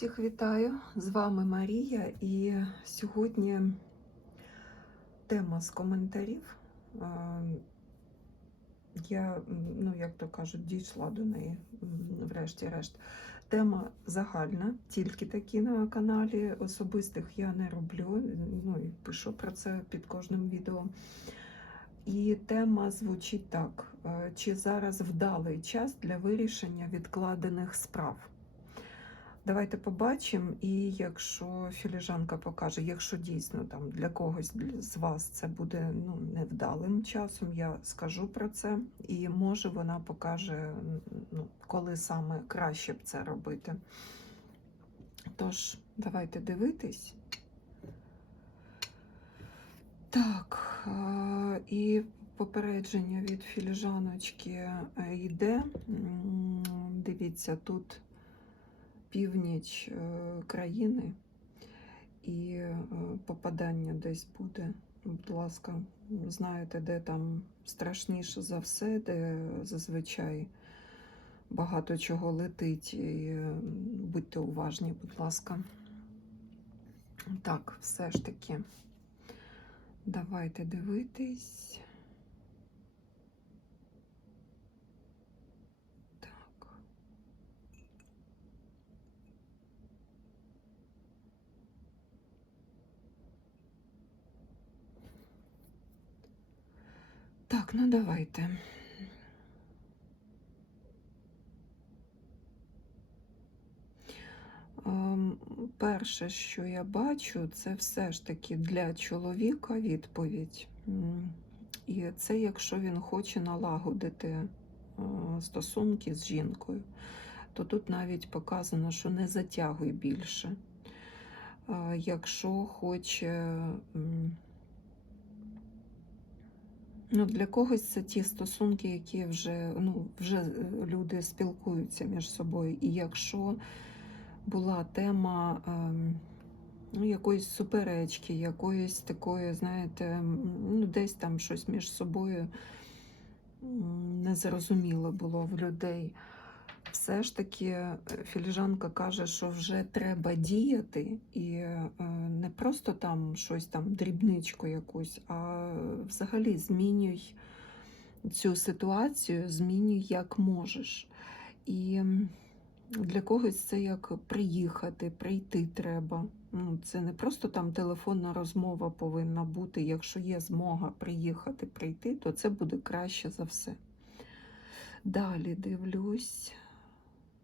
Всіх вітаю! З вами Марія, і сьогодні тема з коментарів. Я, ну як то кажуть, дійшла до неї, врешті-решт. Тема загальна, тільки такі на каналі. Особистих я не роблю, ну і пишу про це під кожним відео. І тема звучить так: чи зараз вдалий час для вирішення відкладених справ? Давайте побачимо, і якщо філіжанка покаже, якщо дійсно там для когось з вас це буде ну, невдалим часом, я скажу про це, і може вона покаже, ну, коли саме краще б це робити. Тож, давайте дивитись. Так, е, і попередження від філіжаночки е, йде. Дивіться, тут північ е, країни і е, попадання десь буде. Будь ласка, знаєте, де там страшніше за все, де зазвичай багато чого летить. І е, будьте уважні, будь ласка. Так, все ж таки. Давайте дивитись. Так. Так, ну давайте. Ем, Перше, що я бачу, це все ж таки для чоловіка відповідь. І це якщо він хоче налагодити е, стосунки з жінкою, то тут навіть показано, що не затягуй більше. Е, Якщо хоче. Ну, для когось це ті стосунки, які вже, ну, вже е, люди спілкуються між собою. І якщо була тема ем, ну, якоїсь суперечки, якоїсь такої, знаєте, ну, десь там щось між собою незрозуміло було в людей. Все ж таки е, філіжанка каже, що вже треба діяти, і е, не просто там щось там дрібничку якусь, а взагалі змінюй цю ситуацію, змінюй як можеш. І для когось це як приїхати, прийти треба. Ну, це не просто там телефонна розмова повинна бути. Якщо є змога приїхати, прийти, то це буде краще за все. Далі дивлюсь.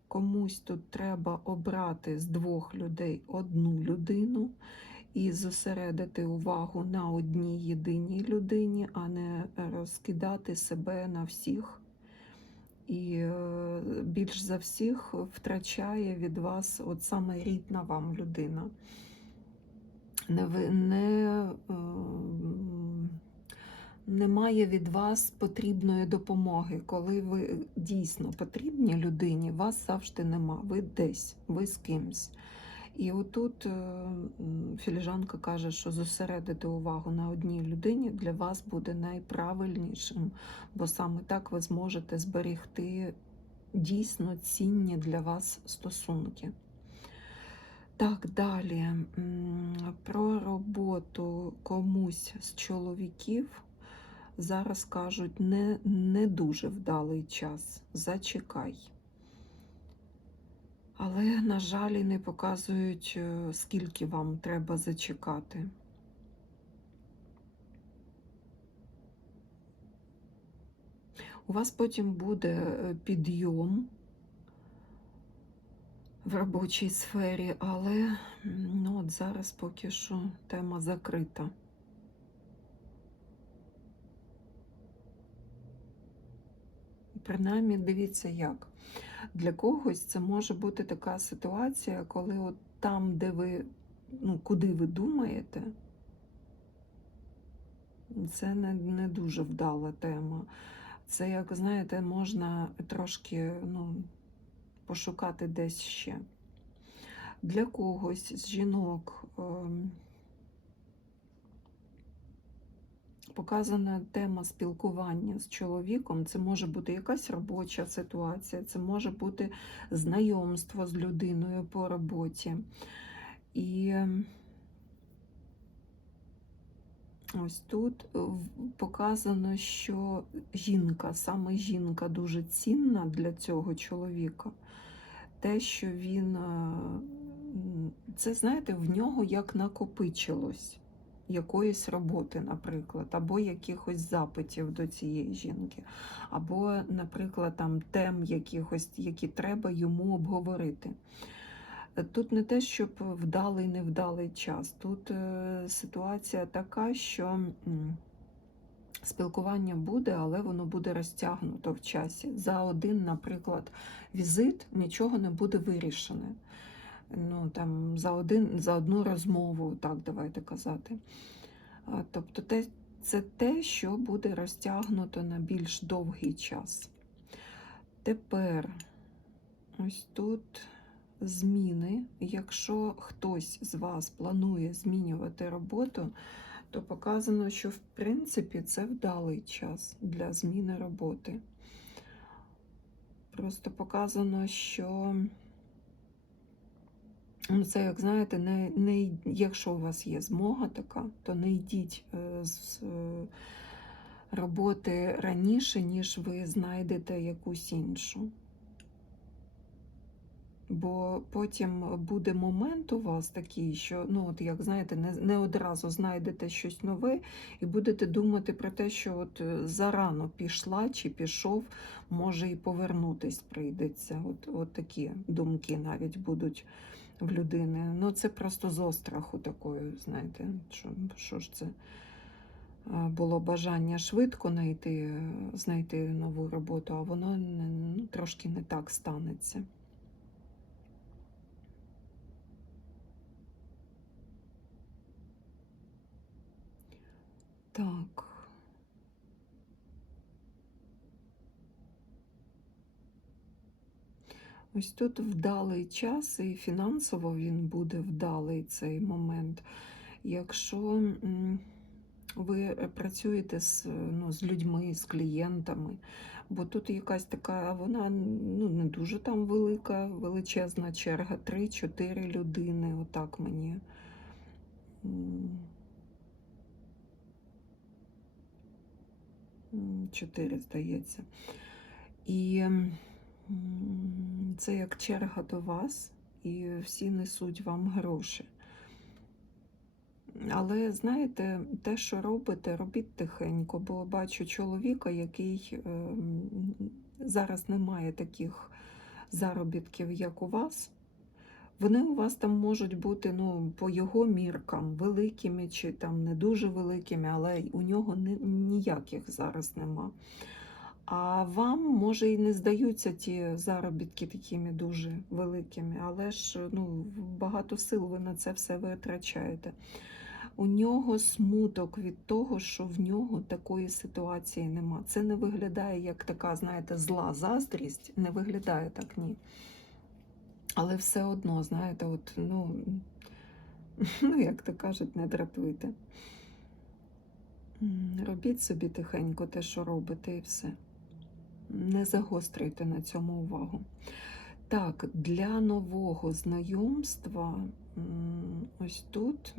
Комусь тут треба обрати з двох людей одну людину і зосередити увагу на одній єдиній людині, а не розкидати себе на всіх. І е, більш за всіх втрачає від вас от саме рідна вам людина. Не, не, е, немає від вас потрібної допомоги. Коли ви дійсно потрібні людині, вас завжди нема. Ви десь, ви з кимсь. І отут е, філіжанка каже, що зосередити увагу на одній людині для вас буде найправильнішим, бо саме так ви зможете зберегти дійсно цінні для вас стосунки. Так, далі про роботу комусь з чоловіків зараз кажуть не, не дуже вдалий час. Зачекай. Але, на жаль, і не показують, е, скільки вам треба зачекати. У вас потім буде е, підйом в робочій сфері, але ну, от зараз поки що тема закрита. Принаймні, дивіться як. Для когось це може бути така ситуація, коли от там, де ви, ну, куди ви думаєте, це не, не дуже вдала тема. Це, як знаєте, можна трошки ну, пошукати десь ще. Для когось з жінок ем, показана тема спілкування з чоловіком. Це може бути якась робоча ситуація, це може бути знайомство з людиною по роботі. І ось тут показано, що жінка, саме жінка дуже цінна для цього чоловіка. Те, що він, е, це знаєте, в нього як накопичилось якоїсь роботи, наприклад, або якихось запитів до цієї жінки, або, наприклад, там тем якихось, які треба йому обговорити. Е, Тут не те, щоб вдалий, невдалий час. Тут е, ситуація така, що спілкування буде, але воно буде розтягнуто в часі. За один, наприклад, візит нічого не буде вирішене. Ну, там, за, один, за одну розмову, так давайте казати. Тобто те, це те, що буде розтягнуто на більш довгий час. Тепер ось тут зміни. Якщо хтось з вас планує змінювати роботу, то показано, що в принципі це вдалий час для зміни роботи. Просто показано, що це, як знаєте, не, не, якщо у вас є змога така, то не йдіть е, з е, роботи раніше, ніж ви знайдете якусь іншу. Бо потім буде момент у вас такий, що, ну, от як знаєте, не, не одразу знайдете щось нове і будете думати про те, що от е, зарано пішла чи пішов, може і повернутись прийдеться. От, от такі думки навіть будуть в людини. Ну, це просто з остраху такої, знаєте, що, що ж це е, було бажання швидко знайти, е, знайти нову роботу, а воно ну, трошки не так станеться. Так. Ось тут вдалий час, і фінансово він буде вдалий цей момент. Якщо ви працюєте з, ну, з людьми, з клієнтами, бо тут якась така, вона ну, не дуже там велика, величезна черга, 3-4 людини, отак мені. Чотири, здається. І це як черга до вас, і всі несуть вам гроші. Але знаєте, те, що робите, робіть тихенько, бо бачу чоловіка, який ем, зараз не має таких заробітків, як у вас. Вони у вас там можуть бути ну, по його міркам великими чи там не дуже великими, але у нього ні- ніяких зараз нема. А вам, може, і не здаються ті заробітки такими дуже великими, але ж ну, багато сил ви на це все витрачаєте. У нього смуток від того, що в нього такої ситуації нема. Це не виглядає як така, знаєте, зла заздрість, не виглядає так, ні. Але все одно, знаєте, от, ну, ну як то кажуть, не дратуйте. Робіть собі тихенько те, що робите, і все. Не загострюйте на цьому увагу. Так, для нового знайомства ось тут.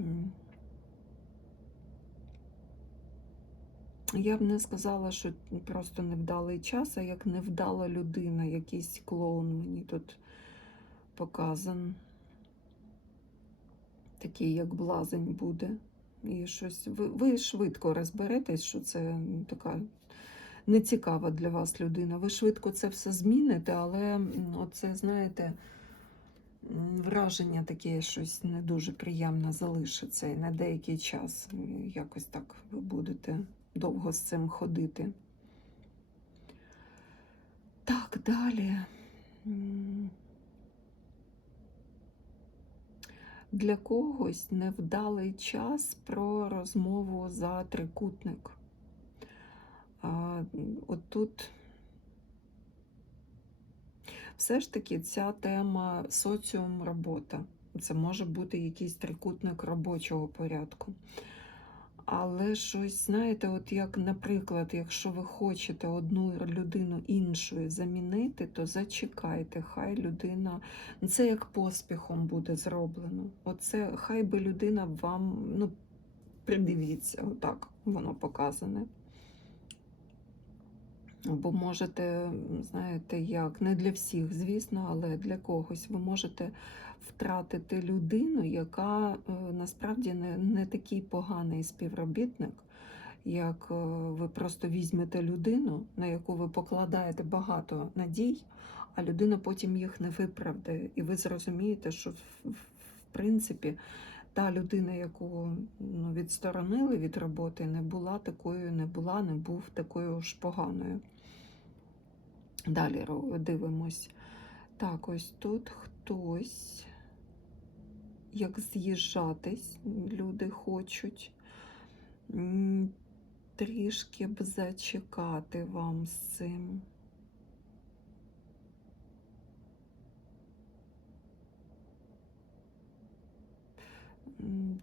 Я б не сказала, що просто невдалий час, а як невдала людина, якийсь клоун мені тут показан. Такий, як блазень буде. І щось. Ви, ви швидко розберетесь, що це така нецікава для вас людина. Ви швидко це все зміните, але оце, знаєте, враження таке щось не дуже приємне залишиться і на деякий час. Якось так ви будете довго з цим ходити. Так, далі. Для когось невдалий час про розмову за трикутник. От тут все ж таки ця тема соціум робота. Це може бути якийсь трикутник робочого порядку. Але щось, знаєте, от як, наприклад, якщо ви хочете одну людину іншою замінити, то зачекайте, хай людина. Це як поспіхом буде зроблено. Оце хай би людина вам, ну, придивіться, отак воно показане. Бо можете, знаєте, як, не для всіх, звісно, але для когось ви можете втратити людину, яка е, насправді не, не такий поганий співробітник, як е, ви просто візьмете людину, на яку ви покладаєте багато надій, а людина потім їх не виправдає. І ви зрозумієте, що в, в, принципі та людина, яку ну, відсторонили від роботи, не була такою, не була, не був такою ж поганою. Далі дивимось. Так, ось тут хтось, як з'їжджатись, люди хочуть. Трішки б зачекати вам з цим.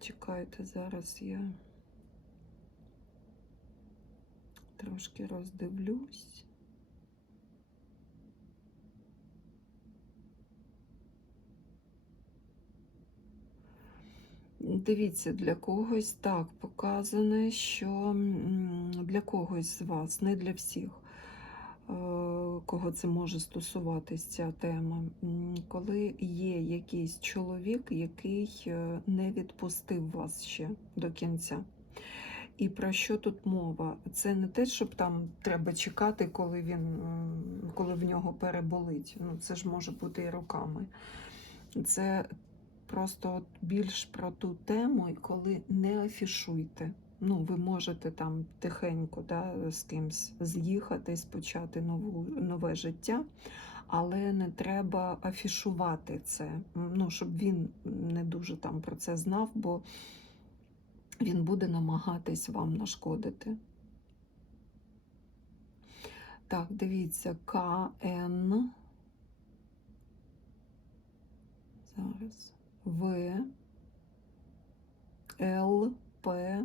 Чекайте, зараз я трошки роздивлюсь. Дивіться, для когось так показане, що для когось з вас, не для всіх, е, кого це може стосуватись ця тема. Коли є якийсь чоловік, який е, не відпустив вас ще до кінця. І про що тут мова? Це не те, щоб там треба чекати, коли він коли в нього переболить. Ну, це ж може бути і руками. Це просто от більш про ту тему, коли не афішуйте. Ну, ви можете там тихенько да, з кимсь з'їхатись, почати нову, нове життя, але не треба афішувати це, ну, щоб він не дуже там про це знав, бо він буде намагатись вам нашкодити. Так, дивіться, КН. Зараз. В. Л. П.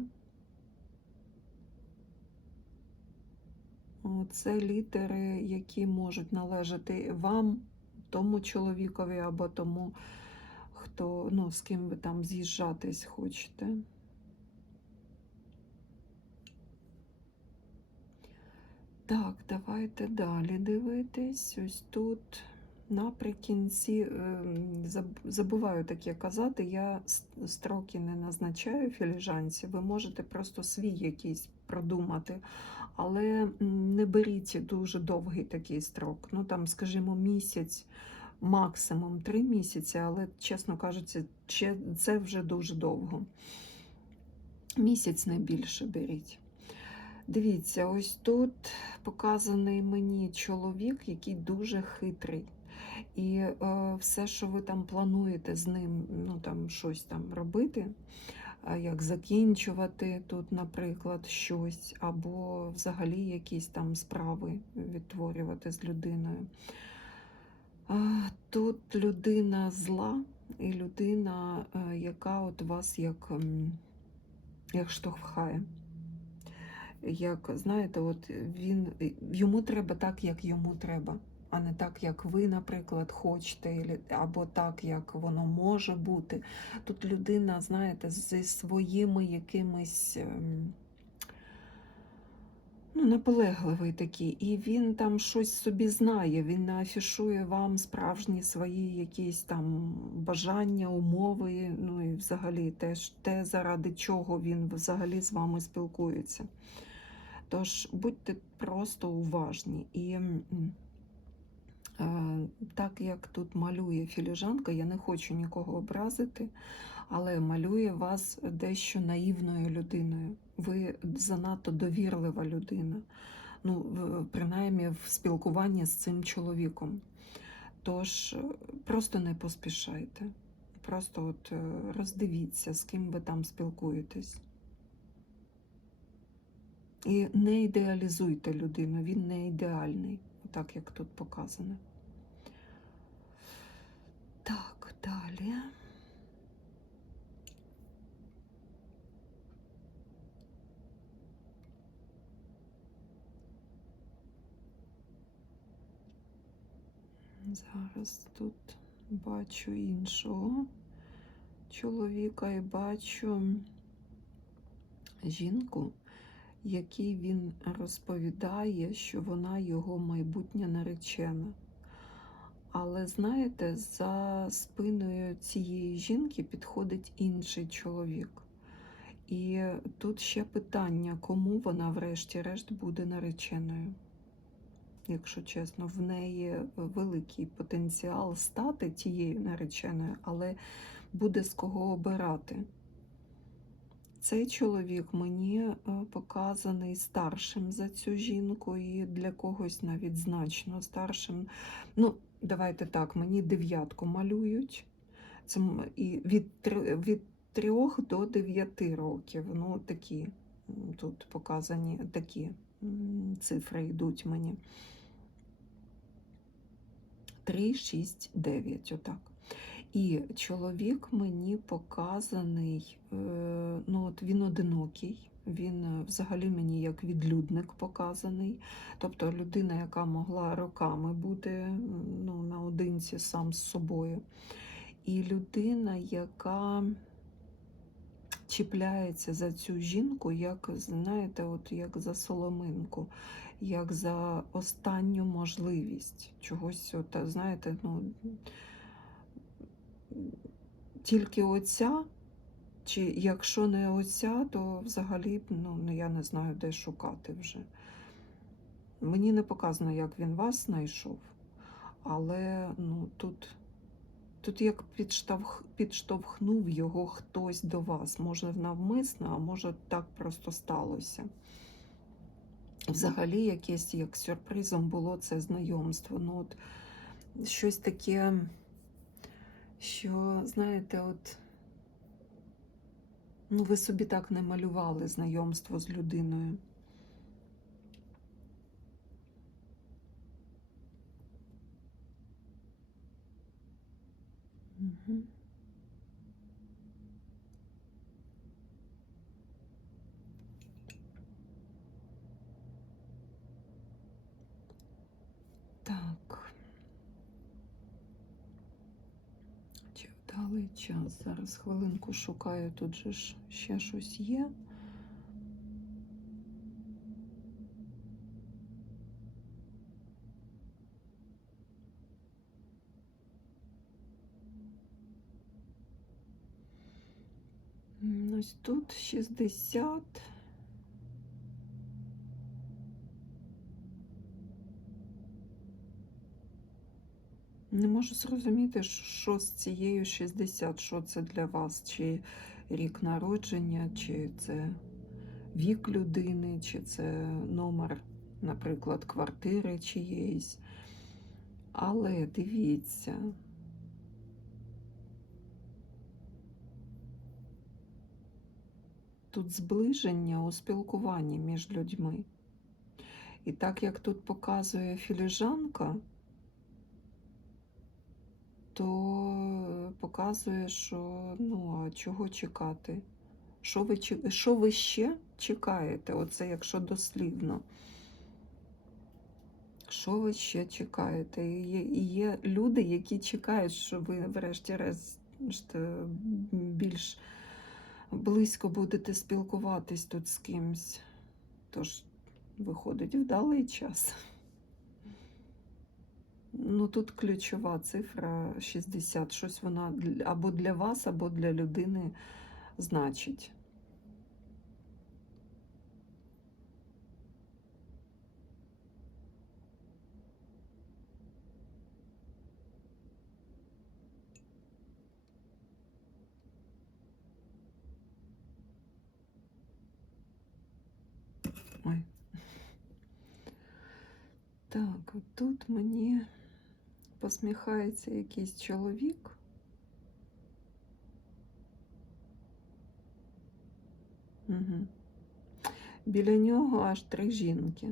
Це літери, які можуть належати вам, тому чоловікові або тому, хто, ну, з ким ви там з'їжджатись хочете. Так, давайте далі дивитись. Ось тут наприкінці ем, забуваю таке казати, я строки не назначаю філіжанці. Ви можете просто свій якийсь продумати, але не беріть дуже довгий такий строк. Ну там, скажімо, місяць, максимум три місяці, але, чесно кажучи, це вже дуже довго. Місяць не більше беріть. Дивіться, ось тут показаний мені чоловік, який дуже хитрий. І е, все, що ви там плануєте з ним, ну там щось там робити, е, як закінчувати тут, наприклад, щось, або взагалі якісь там справи відтворювати з людиною. Е, Тут людина зла і людина, е, яка от вас як, ем, як штовхає як знаєте, от він йому треба так, як йому треба, а не так, як ви, наприклад, хочете, або так, як воно може бути. Тут людина, знаєте, зі своїми якимись. ем, Ну, наполегливий такий, і він там щось собі знає. Він не афішує вам справжні свої якісь там бажання, умови, ну і взагалі те, те, заради чого він взагалі з вами спілкується. Тож будьте просто уважні. І так як тут малює філіжанка, я не хочу нікого образити, але малює вас дещо наївною людиною. Ви занадто довірлива людина. Ну, принаймні в спілкуванні з цим чоловіком. Тож е, просто не поспішайте. Просто от е, роздивіться, з ким ви там спілкуєтесь. І не ідеалізуйте людину, він не ідеальний, так як тут показано. далі. Зараз тут бачу іншого чоловіка і бачу жінку, якій він розповідає, що вона його майбутня наречена. Але знаєте, за спиною цієї жінки підходить інший чоловік. І тут ще питання, кому вона, врешті-решт, буде нареченою. Якщо чесно, в неї великий потенціал стати тією нареченою, але буде з кого обирати. Цей чоловік мені е, показаний старшим за цю жінку, і для когось навіть значно старшим. Ну, давайте так, мені дев'ятку малюють. Це і від, від 3 до 9 років. Ну, такі тут показані такі цифри йдуть мені. 3, 6, 9, отак. І чоловік мені показаний, е, ну от він одинокий, він е, взагалі мені як відлюдник показаний. Тобто людина, яка могла роками бути ну, наодинці сам з собою. І людина, яка чіпляється за цю жінку, як, знаєте, от як за соломинку, як за останню можливість чогось, от, знаєте, ну, тільки оця, чи якщо не оця, то взагалі ну, ну, я не знаю, де шукати вже. Мені не показано, як він вас знайшов, але ну, тут, тут як підштовх, підштовхнув його хтось до вас. Може, навмисно, а може, так просто сталося. Взагалі, якесь як сюрпризом було це знайомство. Ну, от, щось таке, що, знаєте, от, ну, ви собі так не малювали знайомство з людиною. Мгм. Так. Чи вдалий час? Зараз хвилинку шукаю, тут же ж ще щось є. Ось тут 60. Не можу зрозуміти, що з цією 60, що це для вас, чи рік народження, чи це вік людини, чи це номер, наприклад, квартири чиєїсь. Але дивіться, тут зближення у спілкуванні між людьми. І так як тут показує філіжанка, то показує, що ну, а чого чекати? Що ви, що ви ще чекаєте? Оце якщо дослівно. Що ви ще чекаєте? Є, є люди, які чекають, що ви врешті-решт е, більш близько будете спілкуватись тут з кимсь. Тож, виходить, вдалий час. Ну, тут ключова цифра 60. Щось вона або для вас, або для людини значить. Так, тут мені посміхається якийсь чоловік. Угу. Біля нього аж три жінки.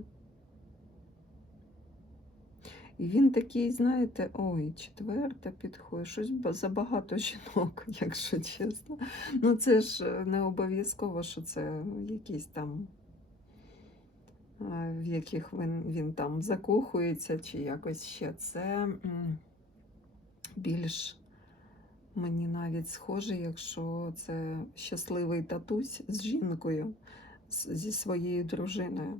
І він такий, знаєте, ой, четверта підходить, щось ба- забагато жінок, якщо чесно. Ну, це ж е, не обов'язково, що це якісь там, в яких він, він там закохується, чи якось ще. Це. більш мені навіть схоже, якщо це щасливий татусь з жінкою, зі своєю дружиною.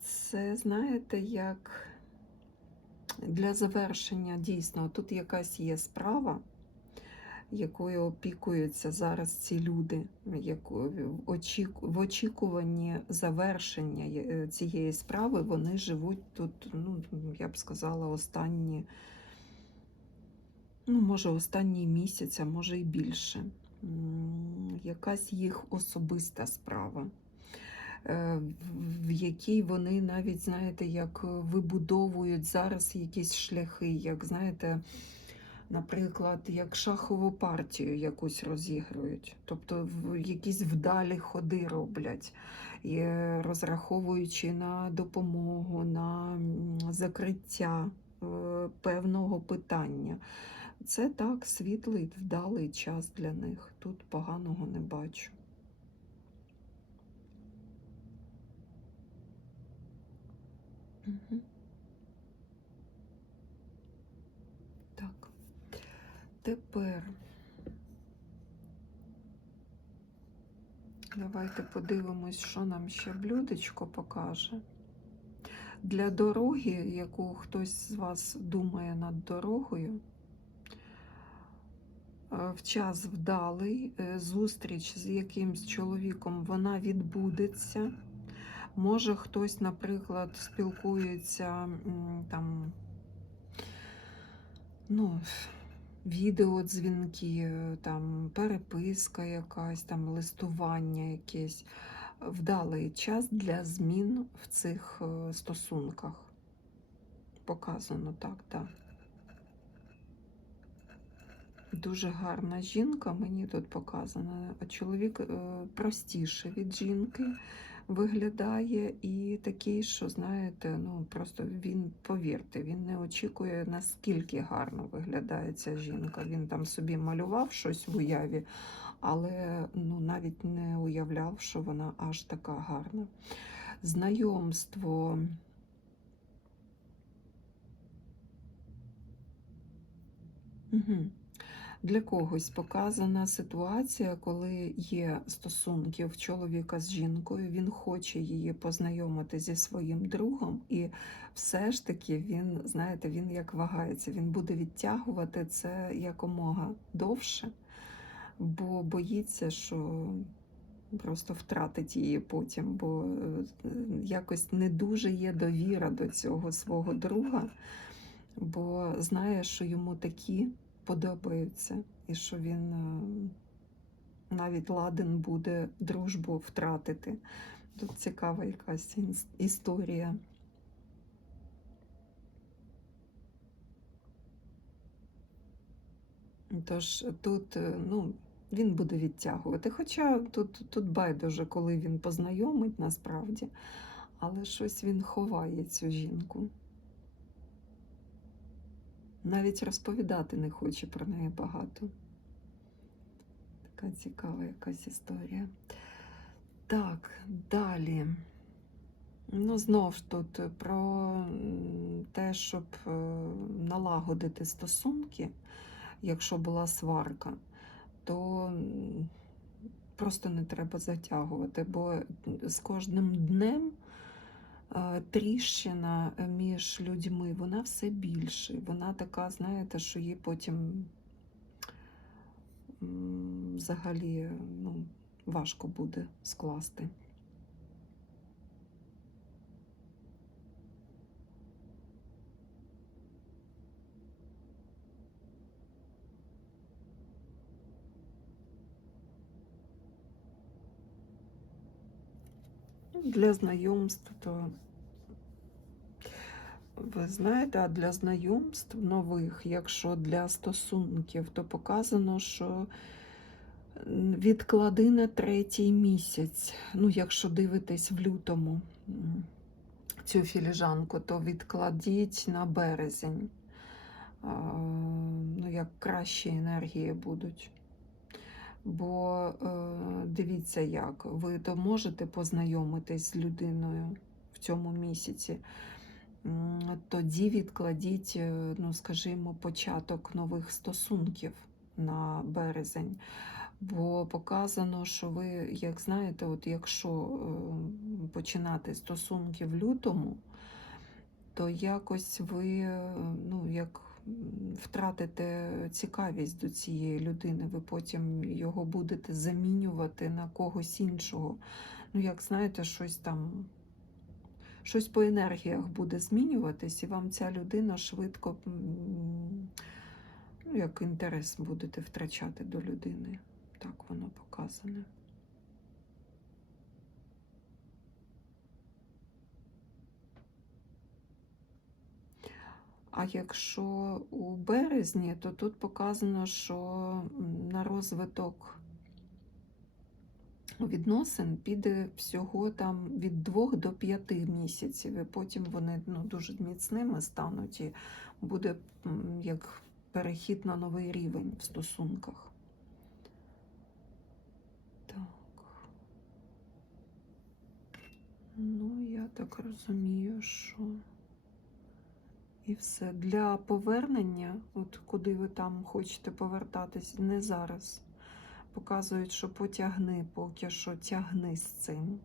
Це, знаєте, як для завершення дійсно тут якась є справа, якою опікуються зараз ці люди, в очікуванні завершення цієї справи вони живуть тут, ну, я б сказала, останні, ну, може, останній місяць, а може і більше. Якась їх особиста справа е, в якій вони навіть, знаєте, як вибудовують зараз якісь шляхи, як знаєте, наприклад, як шахову партію якусь розігрують, тобто якісь вдалі ходи роблять, е, розраховуючи на допомогу, на закриття е, певного питання. Це так світлий, вдалий час для них. Тут поганого не бачу. Мгм. Так. Тепер давайте подивимось, що нам ще блюдечко покаже. Для дороги, яку хтось з вас думає над дорогою, е, в час вдалий, е, зустріч з якимсь чоловіком, вона відбудеться. Може, хтось, наприклад, спілкується там, ну, відеодзвінки, е, там, переписка якась, там, листування якесь. Вдалий час для змін в цих е, стосунках. Показано так, так. Дуже гарна жінка, мені тут показана, а чоловік е, простіше від жінки виглядає і такий, що, знаєте, ну просто він, повірте, він не очікує, наскільки гарно виглядає ця жінка. Він там собі малював щось в уяві, але ну, навіть не уявляв, що вона аж така гарна. Знайомство. Угу. Для когось показана ситуація, коли є стосунки в чоловіка з жінкою, він хоче її познайомити зі своїм другом, і все ж таки він, знаєте, він як вагається, він буде відтягувати це якомога довше, бо боїться, що просто втратить її потім, бо е, якось не дуже є довіра до цього свого друга, бо знає, що йому такі подобаються, і що він е, навіть ладен буде дружбу втратити. Тут цікава якась історія. Тож тут е, ну, він буде відтягувати. Хоча тут, тут байдуже, коли він познайомить насправді, але щось він ховає цю жінку. Навіть розповідати не хоче про неї багато. Така цікава якась історія. Так, далі. Ну, знов ж тут про те, щоб е, налагодити стосунки, якщо була сварка, то просто не треба затягувати, бо з кожним днем тріщина між людьми, вона все більше. Вона така, знаєте, що її потім взагалі ну, важко буде скласти. Для знайомств то ви знаєте, а для знайомств нових, якщо для стосунків, то показано, що відклади на третій місяць. Ну, якщо дивитесь в лютому цю філіжанку, то відкладіть на березень. Ну, як кращі енергії будуть. Бо е, дивіться, як ви можете познайомитись з людиною в цьому місяці. тоді відкладіть, е, ну, скажімо, початок нових стосунків на березень. Бо показано, що ви, як знаєте, от якщо е, починати стосунки в лютому, то якось ви ну, як втратите цікавість до цієї людини, ви потім його будете замінювати на когось іншого. Ну, як знаєте, щось там, щось по енергіях буде змінюватись, і вам ця людина швидко, ну, як інтерес будете втрачати до людини. Так воно показане. А якщо у березні, то тут показано, що на розвиток відносин піде всього там від 2 до 5 місяців, і потім вони ну, дуже міцними стануть, і буде як перехід на новий рівень в стосунках. Ну, я так розумію, що і все. Для повернення, от куди ви там хочете повертатись, не зараз. Показують, що потягни, поки що тягни з цим.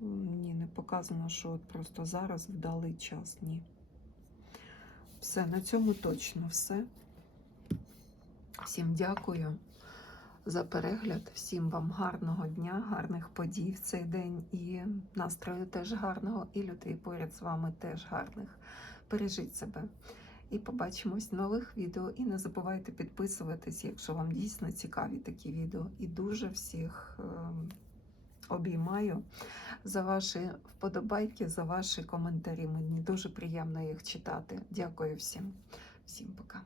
Ні, не показано, що от просто зараз вдалий час. Ні. Все, на цьому точно все. Всім дякую за перегляд. Всім вам гарного дня, гарних подій в цей день і настрою теж гарного, і людей поряд з вами теж гарних. Бережіть себе. І побачимось в нових відео. І не забувайте підписуватись, якщо вам дійсно цікаві такі відео. І дуже всіх ем, обіймаю за ваші вподобайки, за ваші коментарі. Мені дуже приємно їх читати. Дякую всім. Всім пока.